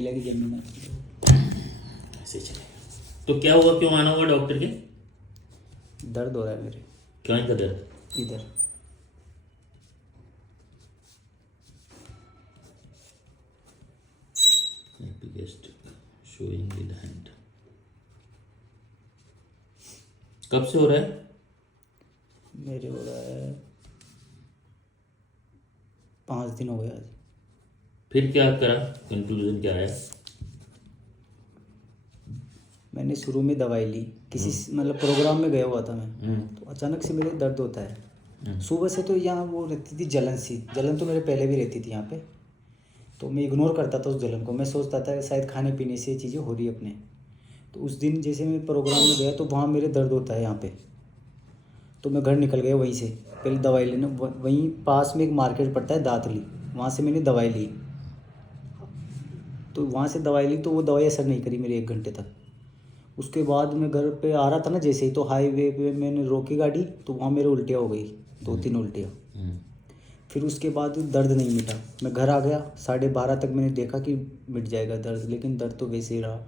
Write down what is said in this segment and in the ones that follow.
लगी जमीन में। ऐसे चलेगा। तो क्या हुआ, क्यों आना हुआ डॉक्टर के? दर्द हो रहा है मेरे कहाँ का दर्द? इधर। Showing in hand. कब से हो रहा है? मेरे हो रहा है 5 दिन हो गए आज। फिर क्या करा, कंक्लूजन क्या आया? मैंने शुरू में दवाई ली किसी मतलब प्रोग्राम में गया हुआ था मैं, तो अचानक से मेरे दर्द होता है। सुबह से तो यहाँ वो रहती थी जलन सी, जलन तो मेरे पहले भी रहती थी यहाँ पे, तो मैं इग्नोर करता था उस जलन को। मैं सोचता था शायद खाने पीने से ये चीज़ें हो रही है अपने। तो उस दिन जैसे मैं प्रोग्राम में गया तो वहाँ मेरे दर्द होता है यहाँ पे, तो मैं घर निकल गया वहीं से। पहले दवाई लेने वहीं पास में एक मार्केट पड़ता है दातली, वहाँ से मैंने दवाई ली। तो वहाँ से दवाई ली तो वो दवाई असर नहीं करी मेरे 1 घंटे तक। उसके बाद मैं घर पे आ रहा था ना, जैसे ही तो हाईवे पे मैंने रोकी गाड़ी, तो वहाँ मेरे उल्टियाँ हो गई, 2-3 उल्टियाँ। फिर उसके बाद दर्द नहीं मिटा। मैं घर आ गया 12:30 तक, मैंने देखा कि मिट जाएगा दर्द, लेकिन दर्द तो वैसे ही रहा।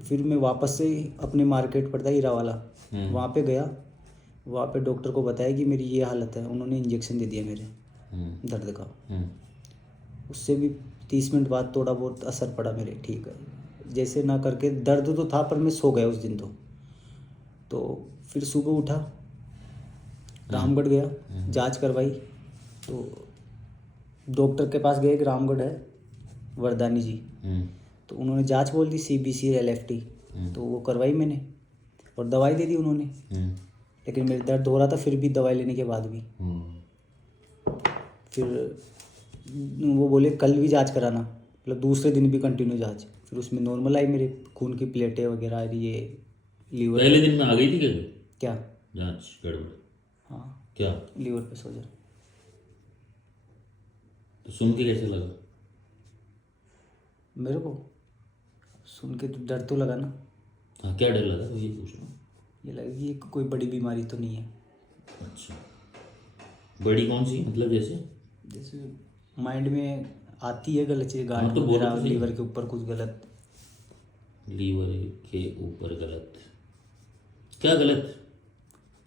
फिर मैं वापस से अपने मार्केट पड़ता हीरा वाला, वहाँ पे गया। वहाँ पे डॉक्टर को बताया कि मेरी ये हालत है, उन्होंने इंजेक्शन दे दिया मेरे दर्द का। उससे भी 30 मिनट बाद थोड़ा बहुत असर पड़ा मेरे, ठीक है जैसे ना करके। दर्द तो था पर मैं सो गया उस दिन तो फिर सुबह उठा, रामगढ़ गया, जांच करवाई। तो डॉक्टर के पास गए, एक रामगढ़ है वरदानी जी, तो उन्होंने जांच बोल दी CBC LFT, तो वो करवाई मैंने और दवाई दे दी उन्होंने। लेकिन मेरे दर्द हो रहा था फिर भी दवाई लेने के बाद भी। फिर वो बोले कल भी जांच कराना, मतलब दूसरे दिन भी कंटिन्यू जांच। फिर उसमें नॉर्मल आई, मेरे खून की प्लेटें वगैरह आ रही है, लीवर पहले दिन में आ गई थी क्या जांच गड़बड़? हाँ, क्या लीवर पे सोजा। तो सुन के कैसे लगा? मेरे को सुन के तो डर तो लगा ना। हाँ, क्या डर लगा, तो ये पूछ रहा हूँ। ये लगा कि ये कोई बड़ी बीमारी तो नहीं है। अच्छा, बड़ी कौन सी, मतलब जैसे? जैसे माइंड में आती है गलत चीज़, गांठ तो बोलो वगैरह, तो सही। लीवर के ऊपर कुछ गलत। लीवर के ऊपर गलत? क्या गलत?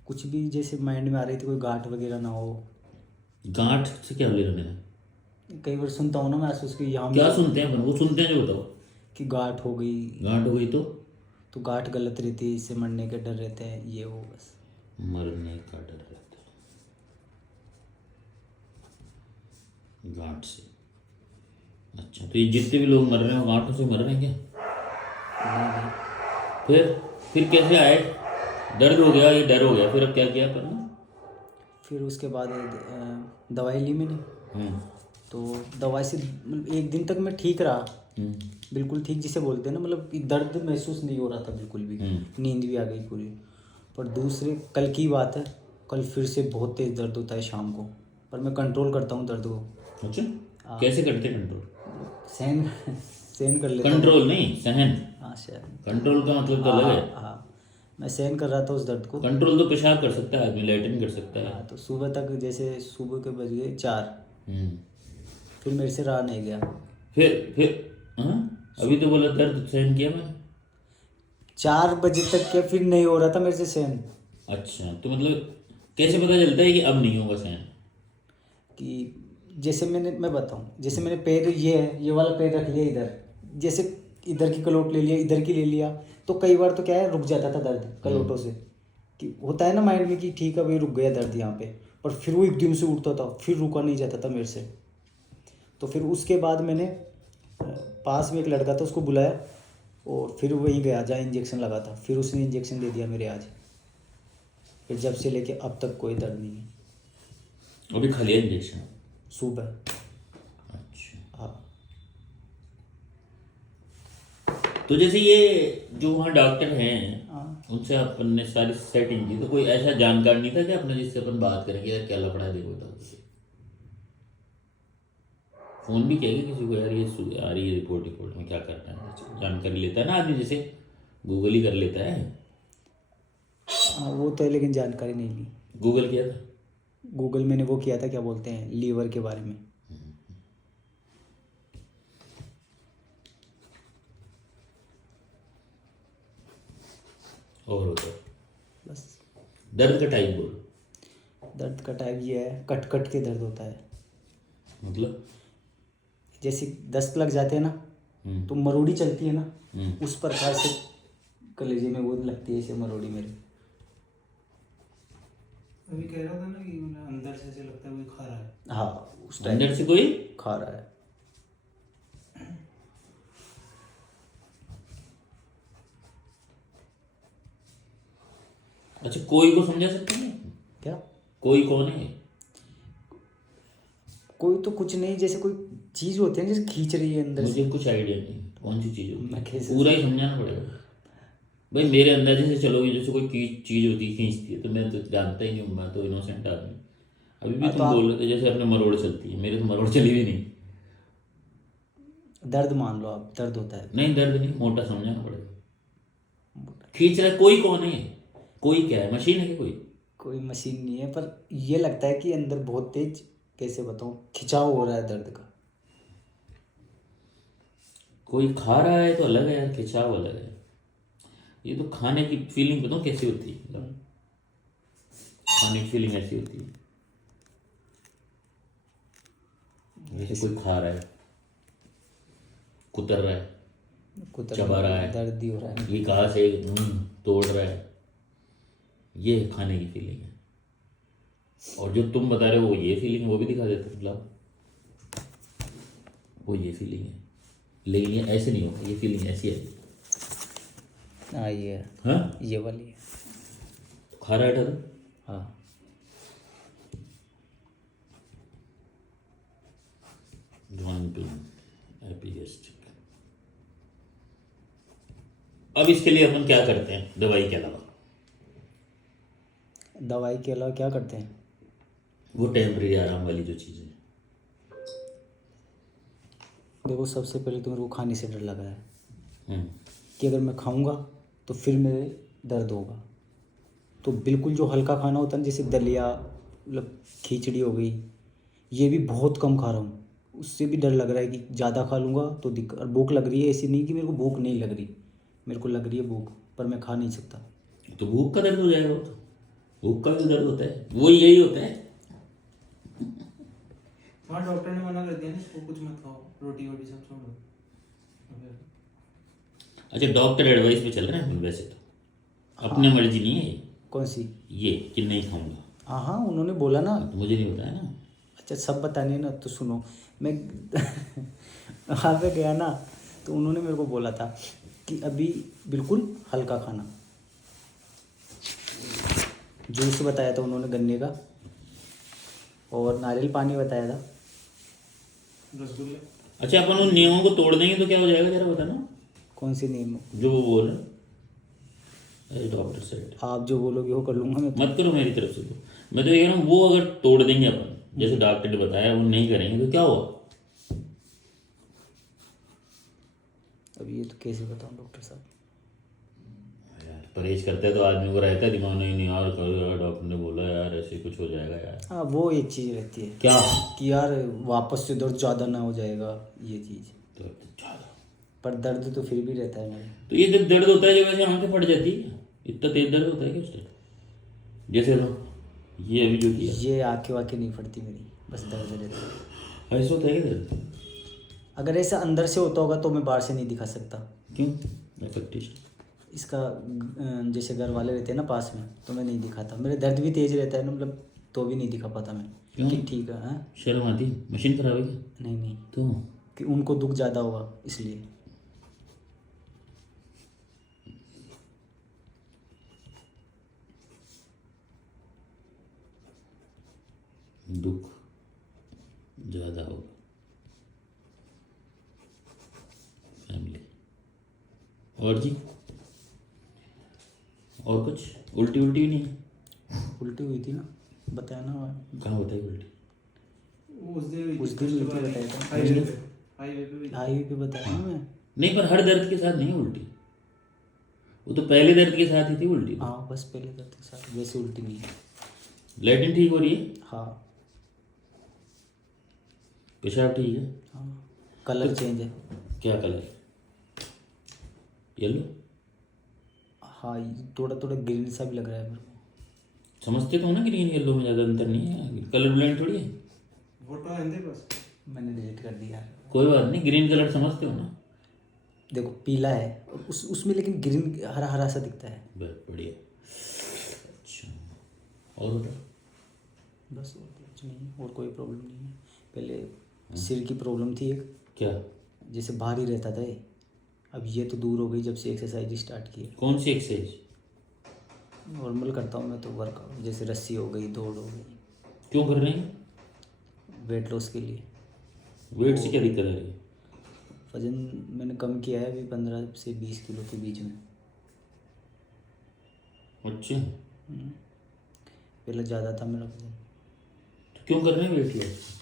कुछ भी जैसे माइंड में आ रही थी, कोई गांठ वगैरह ना हो। गांठ से क्या लेना है? कई बार सुनता हूँ ना मैं महसूस कि यहाँ क्या में सुनते हैं अपन, वो सुनते हैं जो बताओ। कि गांठ हो गई, गांठ हो गई तो गांठ गलत रहती है, इससे मरने के डर रहते हैं, ये वो बस। मरने का डर रहता है गांठ से? अच्छा, तो ये जितने भी लोग मर रहे हैं वो गांठों से मर रहे हैं क्या? नहीं, फिर कैसे आए? दर्द हो गया, ये डर हो गया, फिर अब क्या किया अपन ने? फिर उसके बाद दवाई ली मैंने। तो दवाई से मतलब 1 दिन तक मैं ठीक रहा, बिल्कुल ठीक जिसे बोलते हैं ना, मतलब कि दर्द महसूस नहीं हो रहा था बिल्कुल भी। नींद भी आ गई पूरी। पर दूसरे कल की बात है, कल फिर से बहुत तेज़ दर्द होता है शाम को, पर मैं कंट्रोल करता हूँ दर्द को। अच्छा, कैसे करते कंट्रोल? सहन सहन कर लेता हूँ। कंट्रोल नहीं, सहन। हाँ सहन। कंट्रोल का मतलब तो अलग है। हाँ, मैं सहन कर रहा था उस दर्द को। कंट्रोल तो पेशाब कर सकता है आदमी, लैट्रिन कर सकता है। हाँ, तो सुबह तक, जैसे सुबह के बज गए 4, फिर मेरे से रहा नहीं गया। फिर हाँ, अभी तो बोला दर्द सहन किया मैंने। 4 बजे तक क्या, फिर नहीं हो रहा था मेरे से सहन। अच्छा, तो मतलब कैसे पता चलता है कि अब नहीं होगा सहन? कि जैसे मैं बताऊं, जैसे मैंने पैर, ये है, ये वाला पैर रख लिया इधर, जैसे इधर की कलोट ले लिया, इधर की ले लिया, तो कई बार तो क्या है, रुक जाता था दर्द कलोटों से। कि होता है ना माइंड में कि ठीक है भाई रुक गया दर्द यहाँ पे, पर फिर वो एकदम से उठता था, फिर रुका नहीं जाता था मेरे से। तो फिर उसके बाद मैंने पास में एक लड़का था, उसको बुलाया और फिर वहीं गया जहाँ इंजेक्शन लगा था। फिर उसने इंजेक्शन दे दिया मेरे आज। फिर जब से लेके अब तक कोई दर्द नहीं है। अभी खा लिया इंजेक्शन? सुबह। अच्छा, हाँ। तो जैसे ये जो वहाँ डॉक्टर हैं, हाँ, उनसे अपन ने सारी सेटिंग की, तो कोई ऐसा जानकार नहीं था कि अपने जिससे अपन बात करेंगे यार क्या लफड़ा है, देखो बताओ। फोन भी किया किसी को, यार ये आ रही है रिपोर्ट में क्या करना है? जानकारी लेता है ना आदमी, जैसे गूगल ही कर लेता है। हाँ वो तो है, लेकिन जानकारी नहीं ली। गूगल किया था? गूगल मैंने वो किया था, क्या बोलते हैं, लीवर के बारे में। और होता है बस। दर्द का टाइप बोलो। दर्द का टाइप ये है, कट कट के दर्द होता है। मतलब जैसे दस्त लग जाते हैं ना, तो मरोड़ी चलती है ना, उस प्रकार से कलेजे में वो लगती है ऐसे मरोड़ी मेरे। अभी कह रहा था ना कि मतलब अंदर से ऐसे लगता है कोई खा रहा है। हाँ, उस अंदर टाइम से कोई खा रहा है। अच्छा, कोई को समझा सकते हैं? क्या? कोई कौन है? कोई तो कुछ नहीं, जैसे कोई चीज होती है जैसे खींच रही है अंदर से। मुझे कुछ आइडिया नहीं कौन सी चीज़ होती मैं है, कैसे पूरा ही समझाना पड़ेगा भाई। मेरे अंदाजे से चलोगे, जैसे कोई चीज़ होती है खींचती है, तो मैं तो जानता ही नहीं हूँ, मैं तो इनोसेंट आदमी। अभी भी हाँ, तो तुम आप बोल रहे थे जैसे अपने मरोड़ चलती है, मेरे तो मरोड़ चली भी नहीं। दर्द मान लो, आप दर्द होता है। नहीं दर्द नहीं, मोटा समझाना पड़ेगा। खींच रहा है, कोई कौन है? कोई क्या है, मशीन है क्या कोई? कोई मशीन नहीं है, पर ये लगता है कि अंदर बहुत तेज, कैसे बताऊँ, खिंचाव हो रहा है दर्द का। कोई खा रहा है तो अलग है यार, खिंचाव अलग है। ये तो खाने की फीलिंग बताऊँ कैसी होती है, मतलब खाने की फीलिंग ऐसी होती है जैसे कोई खा रहा है, कुतर रहा है, कुतर चबा रहा है, दर्द ही हो रहा है। ये कहाँ से तोड़ रहा है, ये खाने की फीलिंग है। और जो तुम बता रहे हो वो ये फीलिंग, वो भी दिखा देते मतलब, वो ये फीलिंग है, लेकिन ये ऐसे नहीं होगा, ये फीलिंग ऐसी है। हाँ, ये है, हाँ, ये वाली है। खा रहा है तो हाँ, ज्वाइन पेन एपिगेस्टिक। अब इसके लिए अपन क्या करते हैं दवाई के अलावा? दवाई के अलावा क्या करते हैं? वो टेम्परेरी आराम वाली जो चीज़ है। देखो, सबसे पहले तो मेरे को खाने से डर लगा है हम्म, कि अगर मैं खाऊंगा तो फिर मेरे दर्द होगा। तो बिल्कुल जो हल्का खाना होता है ना, जैसे दलिया, मतलब खिचड़ी हो गई, ये भी बहुत कम खा रहा हूँ। उससे भी डर लग रहा है कि ज़्यादा खा लूँगा तो दिक्कत। और भूख लग रही है, ऐसी नहीं कि मेरे को भूख नहीं लग रही, मेरे को लग रही है भूख, पर मैं खा नहीं सकता। तो भूख का दर्द हो जाएगा वो तो। भूख का भी दर्द होता है, वो यही होता है। वहाँ डॉक्टर ने मना कर दिया ना, इसको कुछ मत खाओ, रोटी वोटी सब छोड़ दो। अच्छा, डॉक्टर एडवाइस पे चल रहे हैं वैसे तो, अपने मर्जी नहीं है ये। कौन सी? ये कि नहीं खाऊंगा, हाँ हाँ, उन्होंने बोला ना। तो मुझे नहीं बताया ना। अच्छा, सब बताने ना, तो सुनो। मैं वहाँ पे गया ना, तो उन्होंने मेरे को बोला था कि अभी बिल्कुल हल्का खाना। जूस बताया था उन्होंने गन्ने का, और नारियल पानी बताया था। रसगुल्ले। अच्छा, अपन उन नियमों को तोड़ देंगे तो क्या हो जाएगा, जरा बताना। कौन सी नियम? जो वो बोल रहे अरे डॉक्टर साइड, आप जो बोलोगे वो कर लूँगा मैं तो। मत करो मेरी तरफ से तो। मैं तो ये कह रहा हूँ, वो अगर तोड़ देंगे अपन, जैसे डॉक्टर ने बताया, वो नहीं करेंगे तो क्या हुआ? अब ये तो कैसे बताऊँ डॉक्टर साहब। यार परहेज करते हैं तो आदमी को रहता है दिमाग, नहीं नहीं यार करो यार, डॉक्टर ने बोला यार ऐसे कुछ हो जाएगा यार। हाँ, वो एक चीज़ रहती है क्या? कि यार वापस से दर्द ज़्यादा ना हो जाएगा, ये चीज़। दर्द ज़्यादा? पर दर्द तो फिर भी रहता है मेरे। तो ये जब दर्द होता है जब ऐसे आंखें फट जाती है, इतना तेज दर्द होता है क्या उस टाइम? जैसे ये अभी जो किया, ये आँखें वाँखें नहीं फटती मेरी, बस दर्द रहता है। ऐसा होता है क्या दर्द? अगर ऐसा अंदर से होता होगा तो मैं बाहर से नहीं दिखा सकता। क्यों? इफेक्टिव? इसका जैसे घर वाले रहते हैं ना पास में, तो मैं नहीं दिखाता। मेरे दर्द भी तेज रहता है ना, मतलब तो भी नहीं दिखा पाता मैं क्यों? कि ठीक है। हाँ, शर्म आती? मशीन खराब है क्या? नहीं नहीं, तो कि उनको दुख ज़्यादा होगा इसलिए। दुख ज़्यादा होगा फैमिली। और जी, और कुछ? उल्टी उल्टी भी नहीं? उल्टी हुई थी ना, बताया ना। कहाँ होता है उल्टी? उस दिन उस दिन उल्टी बताया था। हाईवे पे, हाईवे पे हुई। हाईवे पे बताया ना मैं। नहीं, पर हर दर्द के साथ नहीं उल्टी, वो तो पहले दर्द के साथ ही थी उल्टी। हाँ, बस पहले दर्द के साथ, वैसे उल्टी नहीं है। लैटिन ठीक हो रही है? हाँ पेशाब ठीक है? हाँ, कलर चेंज है। क्या कलर? येलो? हाँ ये थोड़ा थोड़ा ग्रीन सा भी लग रहा है मेरे को। समझते तो हो ना, ग्रीन येलो में ज़्यादा अंतर नहीं है, कलर ब्लाइंड थोड़ी है। फोटो है तेरे पास? मैंने डिलीट कर दिया। कोई बात नहीं, ग्रीन कलर समझते हो ना। देखो पीला है उसमें, लेकिन ग्रीन हरा हरा सा दिखता है। बढ़िया। अच्छा, और बताओ। बस और कुछ नहीं है, और कोई प्रॉब्लम नहीं है। पहले सिर की प्रॉब्लम थी एक, क्या? जैसे बाहर ही रहता था ये, अब ये तो दूर हो गई जब से एक्सरसाइज स्टार्ट की है। कौन सी एक्सरसाइज? नॉर्मल करता हूँ मैं तो वर्कआउट, जैसे रस्सी हो गई, दौड़ हो गई, क्यों कर रहे हैं? वेट लॉस के लिए। वेट से क्या दिक्कत आ रही है? वजन मैंने कम किया है अभी 15 से 20 किलो के बीच में। अच्छा, पहले ज़्यादा था मेरा वजन। तो क्यों कर रहे हैं वेट लॉस?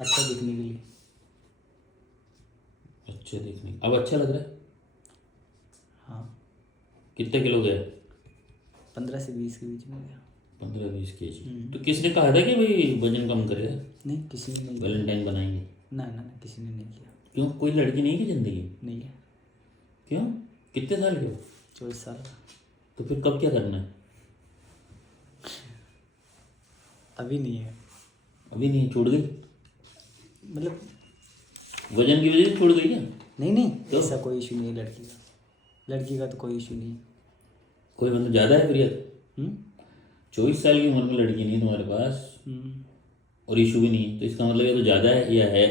अच्छा दिखने के लिए। अच्छा देखने, अब अच्छा लग रहा है? हाँ, कितने किलो गया? 15 से 20 के बीच में गया। 15-20 kg। तो किसने कहा था कि भाई वजन कम करेगा, नहीं, किसी ने नहीं किया। वैलेंटाइन बनाएंगे? ना ना ना, किसी ने नहीं किया। क्यों, कोई लड़की नहीं की जिंदगी? नहीं है। क्यों, कितने साल के हो? 24 साल का। तो फिर कब क्या करना है? अभी नहीं है, अभी नहीं, छूट गई? मतलब वजन की वजह से छूट गई क्या? नहीं नहीं, तो? ऐसा कोई इशू नहीं है लड़की का। लड़की का तो कोई इशू नहीं है। कोई मतलब ज़्यादा है प्रिया? हम्म? 24 साल की उम्र में लड़की नहीं तुम्हारे पास, हम्म। और इशू भी नहीं है, तो इसका मतलब या तो ज़्यादा है या है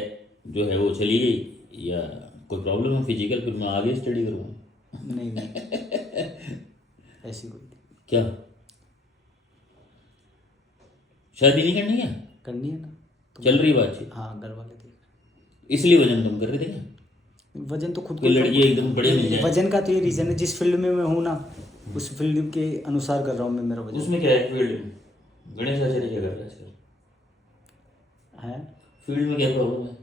जो है वो चली गई, या कोई प्रॉब्लम है फिजिकल, फिर मैं आगे स्टडी करूँगा। नहीं नहीं, ऐसी कोई नहीं। क्या शादी नहीं करनी है? करनी है ना। तो चल रही बातचीत, हाँ, घर वाले देख इसलिए वजन कम कर रहे थे क्या? रहे। वजन तो खुद कोई लड़की एकदम बड़े मिल जाए। वजन का तो ये रीज़न है, जिस फील्ड में मैं हूँ ना, उस फील्ड के अनुसार कर रहा हूँ मैं मेरा वजन। उसमें क्या है फील्ड में? गणेश आचार्य क्या कर रहा है आजकल? है फील्ड में क्या प्रॉब्लम है?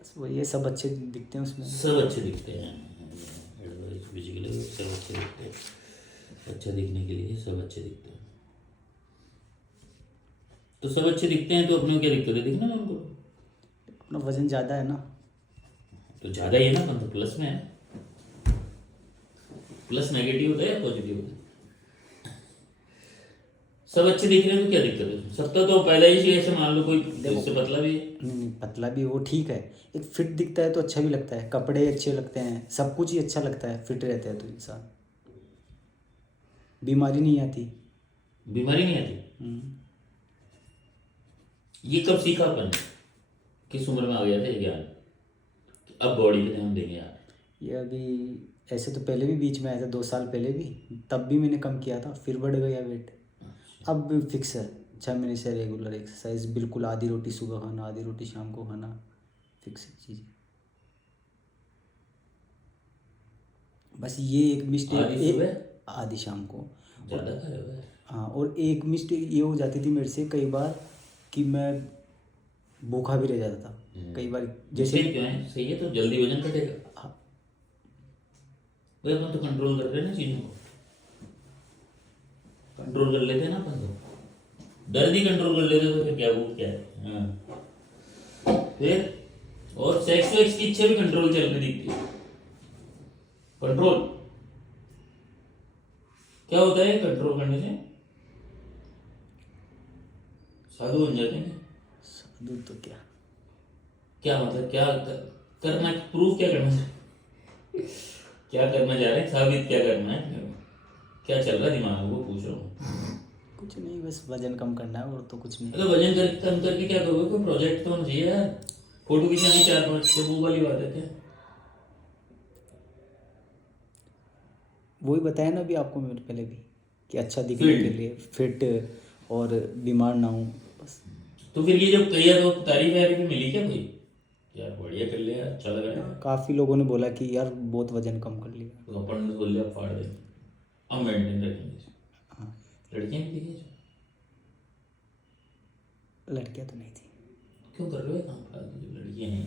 बस वो ये सब अच्छे दिखते हैं उसमें। सब अच्छे दिखते हैं, फिजिकली सब अच्छे दिखते हैं, अच्छा दिखने के लिए सब अच्छे दिखते हैं। तो सब अच्छे दिखते हैं तो अपने को क्या दिक्कत है दिखना उनको? अपना वजन ज़्यादा है ना। तो ज़्यादा ही है ना, मतलब प्लस में है। प्लस नेगेटिव होता है या पॉजिटिव होता है? सब अच्छे दिख रहे हैं तो क्या दिक्कत है? सबका तो पहला ही ऐसे मान लो कोई इससे पतला भी है। नहीं, पतला भी वो ठीक है, एक फिट दिखता है तो अच्छा भी लगता है, कपड़े अच्छे लगते हैं, सब कुछ ही अच्छा लगता है, फिट रहता है तो इंसान, बीमारी नहीं आती। बीमारी नहीं आती। ये कब सीखा अपन, किस उम्र में आ गया था ये ज्ञान, अब बॉडी पे ध्यान देंगे यार? ये अभी ऐसे तो पहले भी बीच में आया था 2 साल पहले भी, तब भी मैंने कम किया था, फिर बढ़ गया वेट। अब फिक्स है 6 महीने से रेगुलर एक्सरसाइज, बिल्कुल आधी रोटी सुबह खाना, आधी रोटी शाम को खाना, फिक्स चीज़। बस ये एक आधी मिस्टेक, सुबह आधी शाम को। ज़्यादा खाया हुआ है। हाँ, और एक मिस्टेक ये हो जाती थी मेरे से कई बार कि मैं भूखा भी रह जाता था कई बार, जैसे जैसे क्यों है, सही है तो जल्दी वजन घटेगा। हाँ, भाई अपन तो कंट्रोल कर रहे हैं ना चीज़ों को, कंट्रोल कर लेते हैं ना अपन तो, दर्द ही कंट्रोल कर लेते तो फिर क्या वो क्या है। हाँ, फिर और सेक्स वेक्स की इच्छा भी कंट्रोल चल रही दिखती है। कंट्रोल क्या होता है कंट्रोल करने से? साधु बन जाते हैं। साधु तो क्या, क्या मतलब क्या करना, प्रूफ क्या करना क्या करना चाह रहे हैं, साबित क्या करना है, क्या चल रहा है दिमाग में वो पूछ रहा हूँ। कुछ नहीं, बस वजन कम करना है और तो कुछ नहीं। मतलब वजन कम करके क्या करोगे, कोई प्रोजेक्ट तो होना चाहिए यार, फोटो खिंचानी 4-5 के वो वाली बात है क्या? वही बताया ना अभी आपको मैंने पहले भी, कि अच्छा दिखने के लिए, फिट और बीमार ना हूँ बस। तो फिर ये जब करियर तो तारीफ मिली क्या कोई, यार बढ़िया कर लिया, अच्छा लग रहा है? काफ़ी लोगों ने बोला कि यार बहुत वजन कम कर लिया। तो अपन ने बोल लिया फाड़ देंगे, अब मेंटेन रखेंगे। हाँ, लड़कियां भी दिखी जो? लड़कियाँ तो नहीं थी। क्यों कर रहे हो काम फालतू, जब लड़कियां हैं?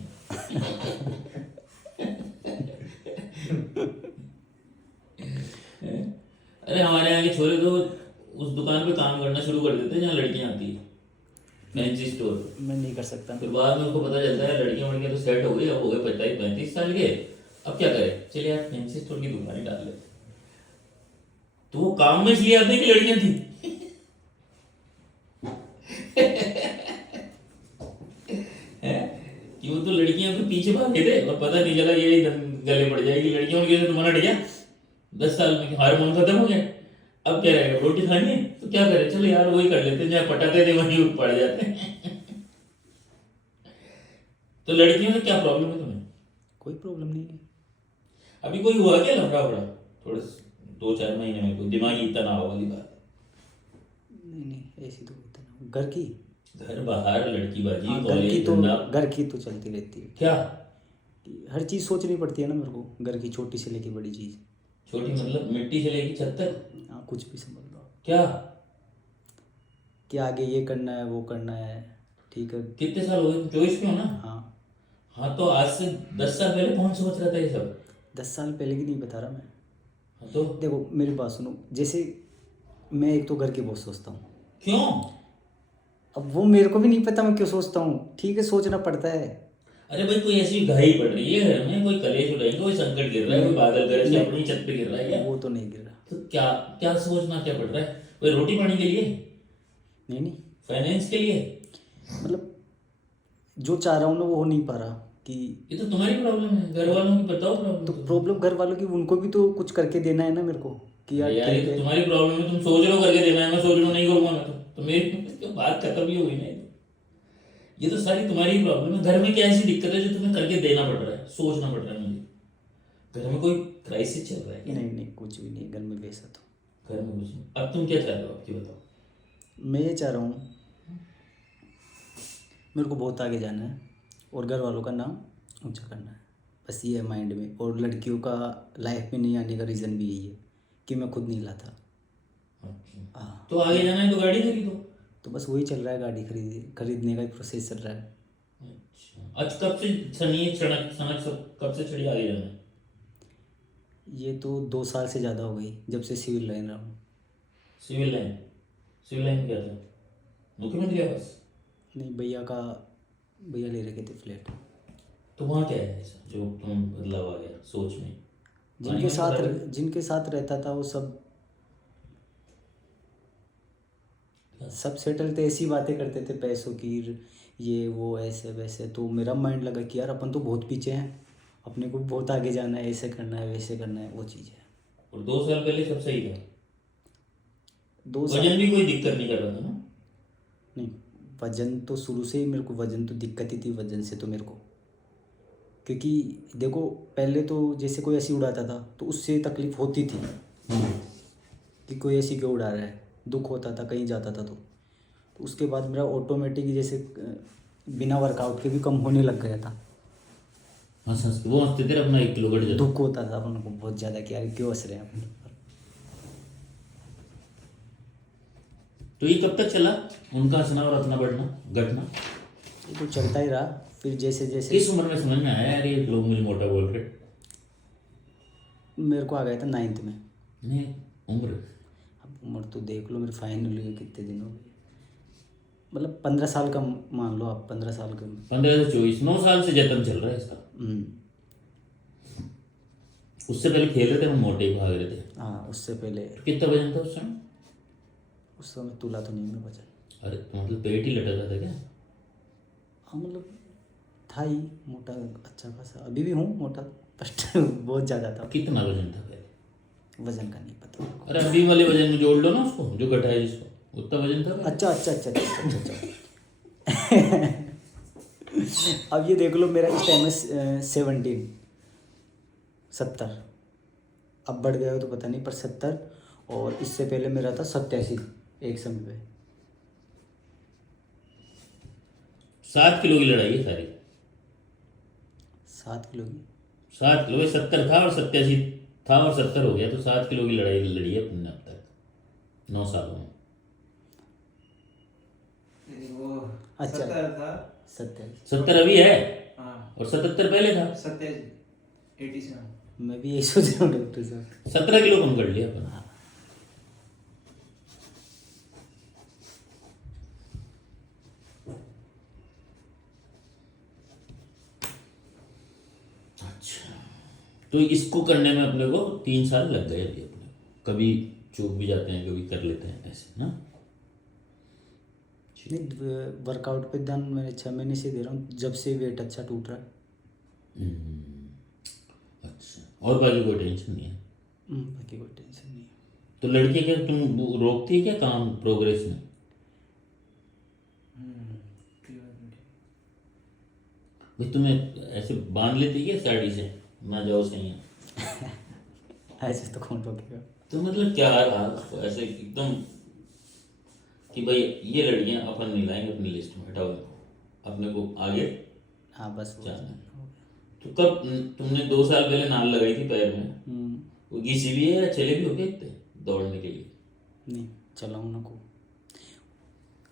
अरे हमारे यहाँ के छोरे तो उस दुकान पे काम करना शुरू कर देते हैं जहाँ लड़कियां आती है, फैंसी स्टोर। मैं नहीं कर सकता। फिर बाद में उनको पता चलता है लड़कियां वड़कियां तो सेट हो गई, अब हो गए 25-35 साल के, अब क्या करे, चलिए यार फैंसी स्टोर की दुकान ही डाल ले। तो वो काम में इसलिए आते कि लड़कियां थी हैं? कि वो तो लड़कियों के पीछे भागे थे और पता नहीं चला ये गले पड़ जाएगी लड़कियों की, तुम्हारा हट गया 10 साल में, हार्मोन खत्म हो गया। अब क्या रहेगा, रोटी खानी है तो क्या करें, चलो यार वही कर लेते हैं, जहाँ पटाते थे वहीं पड़ जाते हैं। तो लड़कियों से क्या प्रॉब्लम है तुम्हें? कोई प्रॉब्लम नहीं है। अभी कोई हुआ क्या लफड़ा वफड़ा थोड़े 2-4 महीने में, कोई दिमागी तनाव वाली बात? नहीं नहीं, ऐसी तो होता ना। घर की, घर बाहर लड़कीबाजी, हाँ, कॉलेज धंधा, घर की तो चलती रहती है। क्या? कि हर चीज़ सोचनी पड़ती है ना मेरे को, घर की छोटी से लेके बड़ी चीज़। छोटी मतलब मिट्टी से लेके छत तक? हाँ, कुछ भी समझ लो क्या? कि आगे ये करना है वो करना है, ठीक है। कितने साल हो गए, 24 के हो ना? हाँ, हाँ तो आज से 10 साल पहले कौन सोच रहा था ये सब? 10 साल पहले की नहीं बता रहा मैं। हाँ तो देखो मेरी बात सुनो, जैसे मैं एक तो घर की बहुत सोचता हूँ। क्यों? अब वो मेरे को भी नहीं पता मैं क्यों सोचता हूँ, ठीक है, सोचना पड़ता है। अरे भाई कोई ऐसी घाई पड़ रही है घर में, कोई कलेश उड़ाएंगे, कोई संकट गिर रहा है, कोई बादल गरज के अपनी छत पे गिर रहा है क्या? वो तो नहीं गिर रहा। तो क्या क्या सोचना क्या पड़ रहा है? कोई रोटी पानी के लिए, नहीं नहीं, फाइनेंस के लिए? मतलब जो चाह रहा हूँ ना वो हो नहीं पा रहा कि। ये तो तुम्हारी प्रॉब्लम है, घर वालों की बताओ प्रॉब्लम। तो प्रॉब्लम घर वालों की, उनको भी तो कुछ करके देना है ना मेरे को, कि यार यार ये ठीक तो है। तुम्हारी प्रॉब्लम है, तुम सोच रहे हो करके देना है, मैं सोच रहा हूँ नहीं करूंगा मैं तो मेरी तो बात खत्म ही हो गई ना। ये तो सारी तुम्हारी प्रॉब्लम है। घर में क्या ऐसी दिक्कत है जो तुम्हें करके देना पड़ रहा है, सोचना पड़ रहा है मुझे? घर में कोई क्राइसिस चल रहा है क्या? नहीं नहीं, कुछ भी नहीं घर में वैसा तो। घर में कुछ नहीं। अब तुम क्या चाह रहे हो, आपकी बताओ। मैं ये चाह रहा हूँ, मेरे को बहुत आगे जाना है और घर वालों का नाम ऊंचा करना है, बस ये है माइंड में। और लड़कियों का लाइफ में नहीं आने का रीज़न भी यही है कि मैं खुद नहीं लाता। अच्छा। हाँ, तो आगे जाना है तो गाड़ी खरीदो। तो बस वही चल रहा है, गाड़ी खरीदने का ही प्रोसेस चल रहा है। अच्छा, आज कब से छनी है, सड़क सड़क सब कब से चढ़ी आगे जाना है? ये तो 2 साल से ज़्यादा हो गई जब से सिविल लाइन रहा हूँ। Civil line? सिविल लाइन क्या था, मुख्यमंत्री आवास? नहीं, भैया ले रखे थे फ्लैट। तो वहाँ क्या है ऐसा जो तुम बदलाव आ गया सोच में? जिनके साथ रहता था वो सब सेटल थे, ऐसी बातें करते थे पैसों की, ये वो ऐसे वैसे। तो मेरा माइंड लगा कि यार अपन तो बहुत पीछे हैं, अपने को बहुत आगे जाना है, ऐसे करना है वैसे करना है, वो चीज़ है। और 2 साल पहले सब सही था? 2 साल वजन भी कोई दिक्कत नहीं कर रहा था ना? नहीं, वजन तो शुरू से ही मेरे को, वजन तो दिक्कत ही थी वजन से तो मेरे को। क्योंकि देखो पहले तो जैसे कोई ऐसी उड़ाता था तो उससे तकलीफ होती थी कि कोई ऐसी क्यों उड़ा रहा है, दुख होता था कहीं जाता था तो उसके बाद मेरा ऑटोमेटिक जैसे बिना वर्कआउट के भी कम होने लग गया था। हंस हंस के वो हंसते थे अपना 1 किलो घट जाता। दुख होता था अपन को बहुत ज़्यादा कि यार क्यों हंस रहे हैं अपन पर। तो ये कब तक चला, उनका हंसना और अपना बढ़ना घटना? ये तो चलता ही रहा, फिर जैसे जैसे किस उम्र में समझ में आया यार ये लोग मुझे मोटा बोल रहे? मेरे को आ गया था 9th में। नहीं, उम्र? अब उम्र तो देख लो, मेरे फाइनल हुए कितने दिन हो गए, मतलब 15 साल का मान लो आप, 15 साल का। 15 से 24, 9 साल से जतन चल रहा है इसका। हम्म, उससे पहले खेल रहे थे, हम मोटे ही भाग रहे थे। हाँ उससे पहले। तो कितना वजन था उस समय? उस समय तुला तो नहीं मैं वजन। अरे तो मतलब पेट ही लटका था क्या? हाँ मतलब था ही मोटा अच्छा खासा, अभी भी हूँ मोटा, बट बहुत ज़्यादा था। कितना वजन था पहले? वजन का नहीं पता मेरे को। अरे अभी वाले वजन में जोड़ लो ना उसको, जो घटा है जिसको, उतना वजन था पहले? अच्छा अच्छा अच्छा अच्छा अच्छा अच्छा। अब ये देख लो, मेरा इस टाइम में 70। अब बढ़ गया हो तो पता नहीं, पर 70। और इससे पहले मेरा था 87 एक समय पे। 7 किलो की लड़ाई है सारी। 7 किलो की। 7 किलो, 70 था और 87 था और 70 हो गया, तो 7 किलो की लड़ाई लड़ी है अपने अब तक 9 सालों में। वो अच्छा। 70 था। 70 अभी है हाँ, और 77 पहले था। 87। मैं भी यही सोच रहा हूँ डॉक्टर साहब। 17 किलो कम कर लिया अपन। अच्छा, तो इसको करने में अपने को 3 साल लग गए अभी अपने, कभी चूक भी जाते हैं, कभी कर लेते हैं ऐसे ना। नहीं, वर्कआउट पे ध्यान मैंने 6 महीने से दे रहा हूँ, जब से वेट अच्छा टूट रहा है। अच्छा, और बाकी कोई टेंशन नहीं है? बाकी कोई टेंशन नहीं है। तो लड़की क्या तुम रोकती है क्या काम प्रोग्रेस में? भाई तुम्हें ऐसे बांध लेती है क्या साड़ी से, ना जाओ सही है? ऐसे तो कौन रोकेगा। तो मतलब क्या रहा ऐसे एकदम कि भाई ये लड़कियां अपन नहीं लाएंगे अपनी लिस्ट में, हटाओ इनको, अपने को आगे हाँ बस वो जाना है। हो तो कब तुमने 2 साल पहले नाल लगाई थी पैर में, गया। वो घिसी भी है या चले भी हो गए इतने दौड़ने के लिए? नहीं चलाऊँ ना को,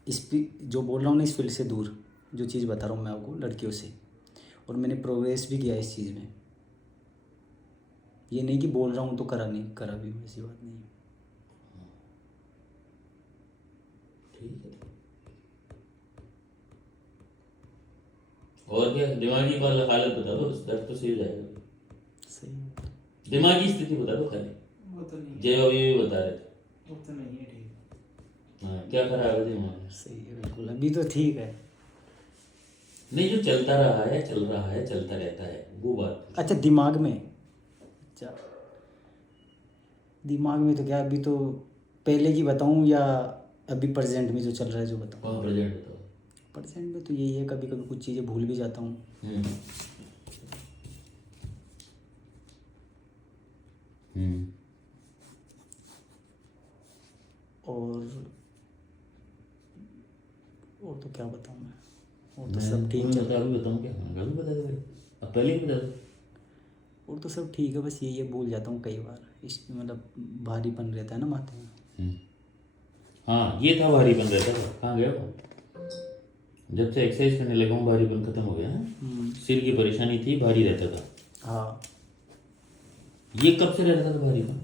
इस पे जो बोल रहा हूँ ना, इस फील्ड से दूर जो चीज़ बता रहा हूँ मैं आपको, लड़कियों से, और मैंने प्रोग्रेस भी किया इस चीज़ में। ये नहीं कि बोल रहा हूँ तो करा नहीं, करा भी हूँ, ऐसी बात नहीं है। ठीक है। और क्या दिमागी हालत बता दो, दर्द तो सही हो जाएगा। सही है। दिमागी स्थिति बता दो खाली, वो तो नहीं, जय अभी भी बता रहे थे। वो तो नहीं है ठीक। हाँ, क्या खराब है दिमाग में? सही है बिल्कुल, अभी तो ठीक है। नहीं, जो चलता रहा है चल रहा है चलता रहता है वो बात। अच्छा दिमाग में, अच्छा दिमाग में तो क्या, अभी तो पहले की बताऊँ या अभी प्रेजेंट में जो चल रहा है जो बताऊँ? कहाँ प्रेजेंट बताओ। प्रेजेंट में तो यही है, कभी कभी कुछ चीज़ें भूल भी जाता हूँ। हम्म हम्म और तो क्या बताऊँ मैं, और तो मैं सब ठीक चल रहा है। अभी बताऊँ क्या? हाँ, अभी बता दो भाई, अब पहले ही बता दो। और तो सब ठीक है, बस ये भूल जाता हूँ कई बार, इस मतलब भारीपन रहता है ना माथे में। हाँ, ये था भारीपन रहता था, कहाँ गया वो? जब से एक्सरसाइज करने लगा हूँ भारीपन खत्म हो गया है। सिर की परेशानी थी, भारी रहता था। हाँ ये कब से रहता था भारीपन?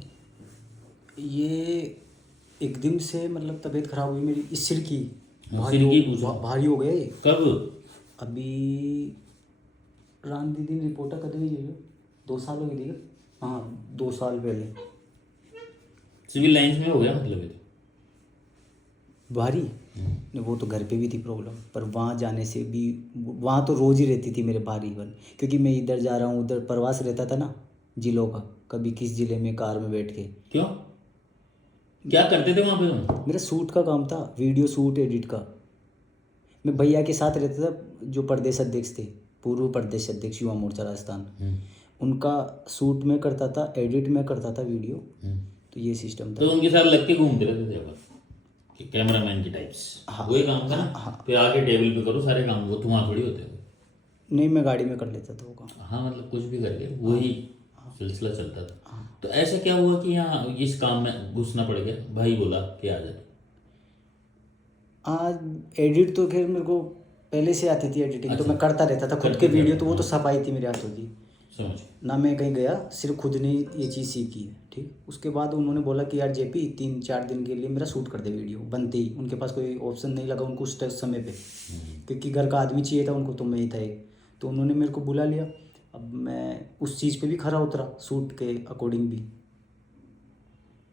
ये एकदम से मतलब तबीयत खराब हुई मेरी, इस सिर की सिर की पूछो। भारी हो गया ये। कब? अभी रान दीदी ने रिपोर्ट कर दी है, 2 साल हो गई थी क्या? हाँ 2 साल पहले। सिविल लाइंस में हो गया मतलब ये तो। भारी नहीं, वो तो घर पे भी थी प्रॉब्लम, पर वहाँ जाने से भी, वहाँ तो रोज़ ही रहती थी मेरे भारीपन, क्योंकि मैं इधर जा रहा हूँ उधर प्रवास रहता था ना जिलों का, कभी किस जिले में कार में बैठ के। क्यों, क्या करते थे वहाँ पे तुम? मेरा शूट का काम था, वीडियो शूट एडिट का। मैं भैया के साथ रहता था, जो प्रदेश अध्यक्ष थे, पूर्व प्रदेश अध्यक्ष युवा मोर्चा राजस्थान, उनका शूट में करता था, एडिट में करता था वीडियो। तो ये सिस्टम तो था। उनके साथ लग के घूमते रहते थे अपन कि कैमरामैन की टाइप्स? हाँ। वही काम था ना। फिर आके टेबल पे करो सारे काम, वो तुम्हारा थोड़ी होते थे। नहीं मैं गाड़ी में कर लेता था वो काम। हाँ, मतलब कुछ भी करके वही सिलसिला चलता था। तो ऐसा क्या हुआ कि यहाँ इस काम में घुसना पड़ गया? भाई बोला कि आ जाए। आज एडिट तो खैर मेरे को पहले से आती थी एडिटिंग, तो मैं करता रहता था खुद के वीडियो, तो वो तो सफाई थी मेरे हाथों की समझ। ना, मैं कहीं गया, सिर्फ खुद ने ये चीज़ सीखी है। ठीक, उसके बाद उन्होंने बोला कि यार जेपी 3-4 दिन के लिए मेरा शूट कर दे वीडियो, बनते ही। उनके पास कोई ऑप्शन नहीं लगा उनको उस समय पे, क्योंकि घर का आदमी चाहिए था उनको, तो मैं ही था एक। तो उन्होंने मेरे को बुला लिया, अब मैं उस चीज़ पे भी खरा उतरा, शूट के अकॉर्डिंग भी।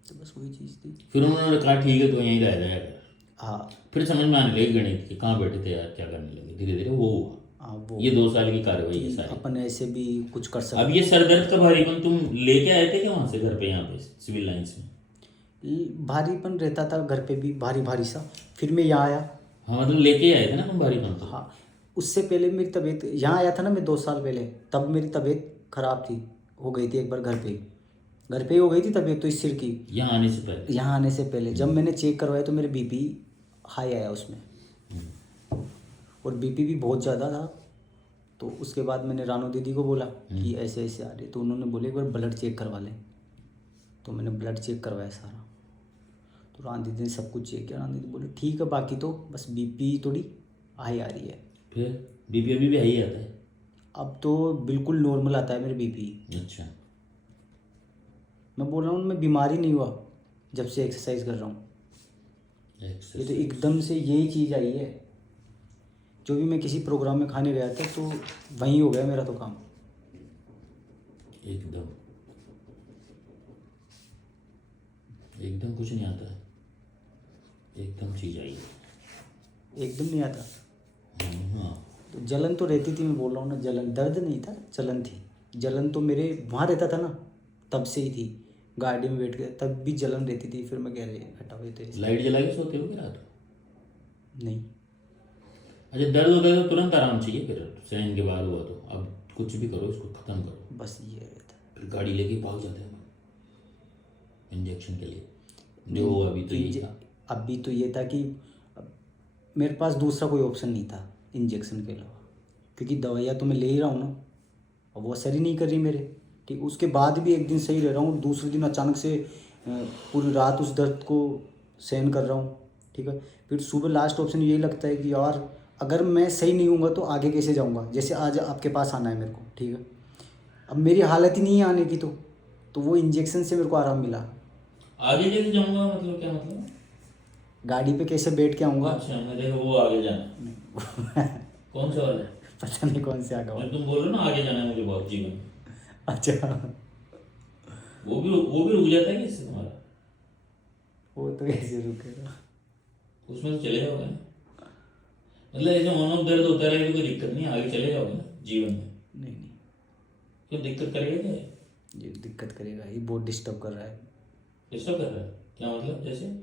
तो बस वही चीज़ थी। फिर उन्होंने कहा ठीक है तो यहीं रह जाएगा। हाँ फिर समझ में आने लगी गणित कि कहाँ बैठे थे यार, क्या करने लगे, धीरे धीरे वो हुआ। हाँ वो ये 2 साल की कार्रवाई है सारी। अपन ऐसे भी कुछ कर सकते। अब ये सर दर्द का भारीपन तुम लेके आए थे क्या वहाँ से घर पे, यहाँ पे सिविल लाइंस में? भारीपन रहता था घर पे भी, भारी भारी सा। फिर मैं यहाँ आया। हाँ, मतलब लेके आए थे ना तुम भारीपन तो। हाँ उससे पहले मेरी तबीयत, यहाँ आया था ना मैं 2 साल पहले, तब मेरी तबीयत खराब थी, हो गई थी एक बार घर पे ही हो गई थी तबीयत, तो इस सिर की। यहाँ आने से पहले? यहाँ आने से पहले जब मैंने चेक करवाया तो मेरे बीपी हाई आया उसमें, और बीपी भी बहुत ज़्यादा था। तो उसके बाद मैंने रानू दीदी को बोला कि ऐसे ऐसे आ रही, तो उन्होंने बोले एक बार ब्लड चेक करवा लें। तो मैंने ब्लड चेक करवाया सारा, तो रान दीदी ने सब कुछ चेक किया। रान दीदी बोले ठीक है, बाकी तो बस बीपी थोड़ी हाई आ रही है। फिर बीपी अभी भी हाई आता है? अब तो बिल्कुल नॉर्मल आता है मेरे बीपी। अच्छा। मैं बोल रहा हूँ मैं बीमारी नहीं हुआ जब से एक्सरसाइज कर रहा हूँ। ये तो एकदम से यही चीज़ आई है। जो भी मैं किसी प्रोग्राम में खाने गया था तो वहीं हो गया मेरा तो काम। एकदम एकदम कुछ नहीं आता है, एकदम चीज आई है। एकदम नहीं आता। हाँ तो जलन तो रहती थी, मैं बोल रहा हूँ ना, जलन, दर्द नहीं था, जलन थी। जलन तो मेरे वहाँ रहता था ना, तब से ही थी। गाड़ी में बैठ के तब भी जलन रहती थी। फिर मैं कह रही हटाओ ये तो ऐसे। लाइट जला के सोते हो क्या रात को? नहीं, अच्छा, दर्द होता है तो तुरंत आराम चाहिए, फिर सहन के बाहर हुआ तो अब कुछ भी करो, इसको खत्म करो। बस ये रहता है। फिर गाड़ी लेके भाग जाते हैं इंजेक्शन के लिए। जो अभी तो ये था, अभी तो ये था कि अब मेरे पास दूसरा कोई ऑप्शन नहीं था इंजेक्शन के अलावा, क्योंकि दवाइयाँ तो मैं ले ही रहा हूँ ना, और वो असर ही नहीं कर रही मेरे। ठीक, उसके बाद भी एक दिन सही रह रहा हूँ, दूसरे दिन अचानक से पूरी रात उस दर्द को सहन कर रहा हूँ। ठीक है, फिर सुबह लास्ट ऑप्शन यही लगता है कि यार अगर मैं सही नहीं हूँगा तो आगे कैसे जाऊँगा। जैसे आज आपके पास आना है मेरे को, ठीक है, अब मेरी हालत ही नहीं है आने की, तो वो इंजेक्शन से मेरे को आराम मिला। आगे कैसे जाऊंगा मतलब क्या मतलब? गाड़ी पे कैसे बैठ के आऊँगा। अच्छा, मैं देखा वो आगे जाना। कौन सा वाला? पता नहीं कौन से आगा। तुम बोल रहे हो ना आगे जाना है मुझे बहुत जीवन में, अच्छा, वो भी रुक जाता है क्या इससे तुम्हारा? वो तो कैसे रुकेगा। उसमें तो चले जाओगे ना, मतलब ऐसे ऑन ऑफ दर्द होता रहे तो कोई दिक्कत नहीं, आगे चले जाओगे ना जीवन में। नहीं नहीं, क्यों दिक्कत करेगा क्या? ये दिक्कत करेगा, ये बहुत डिस्टर्ब कर रहा है। डिस्टर्ब कर रहा है क्या मतलब? जैसे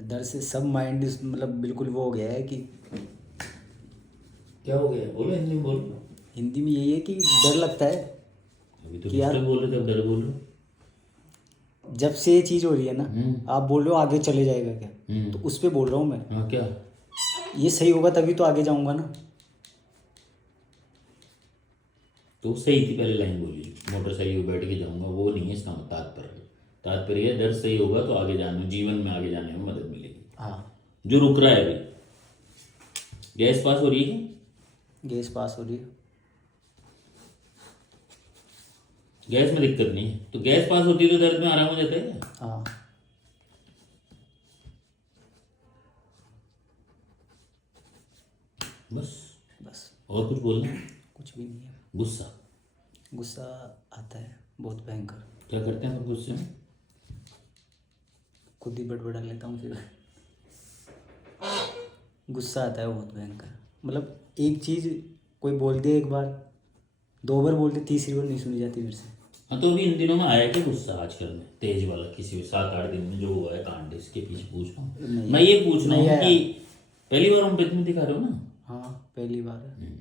डर से सब माइंड मतलब बिल्कुल वो हो गया है कि क्या हो गया? बोलो हिंदी में बोलो। हिंदी में यही है कि डर लगता है। अभी तो यार- डिस्टर्ब बोल रहे थे, अब डर बोल रहे हो। जब से ये चीज़ हो रही है ना, आप बोल रहे हो आगे चले जाएगा क्या, तो उस पर बोल रहा हूँ मैं। हाँ क्या? ये सही होगा तभी तो आगे जाऊँगा ना। तो सही थी पहले लाइन बोली, मोटरसाइकिल पे बैठ के जाऊंगा, वो नहीं है इसका तात्पर्य है डर सही होगा तो आगे जाने, जीवन में आगे जाने में मदद मिलेगी। हाँ, जो रुक रहा है अभी, गैस पास हो रही है क्या? गैस पास हो रही है। गैस में दिक्कत नहीं है, तो गैस पास होती है तो दर्द में आराम हो जाता है क्या? हाँ, बस बस और कुछ बोलना है? कुछ भी नहीं है। गुस्सा गुस्सा आता है बहुत भयंकर, क्या करते हैं फिर गुस्से में? खुद ही बड़बड़ा लेता हूँ फिर। गुस्सा आता है बहुत भयंकर, मतलब एक चीज़ कोई बोल दे एक बार, 2 बार बोल दे, तीसरी बार नहीं सुनी जाती मेरे से। हाँ, तो अभी इन दिनों में आया क्या गुस्सा आजकल में तेज वाला, किसी भी 7-8 दिन में जो हुआ है कांड, इसके पीछे पूछ रहा हूँ नहीं, मैं। ये पूछ रहा नहीं हूँ आया। कि पहली बार हम पिक में दिखा रहे हो ना? हाँ, पहली बार है।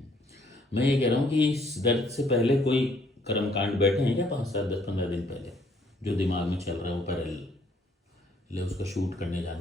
मैं ये कह रहा हूँ कि इस दर्द से पहले कोई कर्मकांड बैठे हैं क्या 5, 7, 10, 15 दिन पहले, जो दिमाग में चल रहा है, वो पैरेलल ले उसका शूट करने जाना है?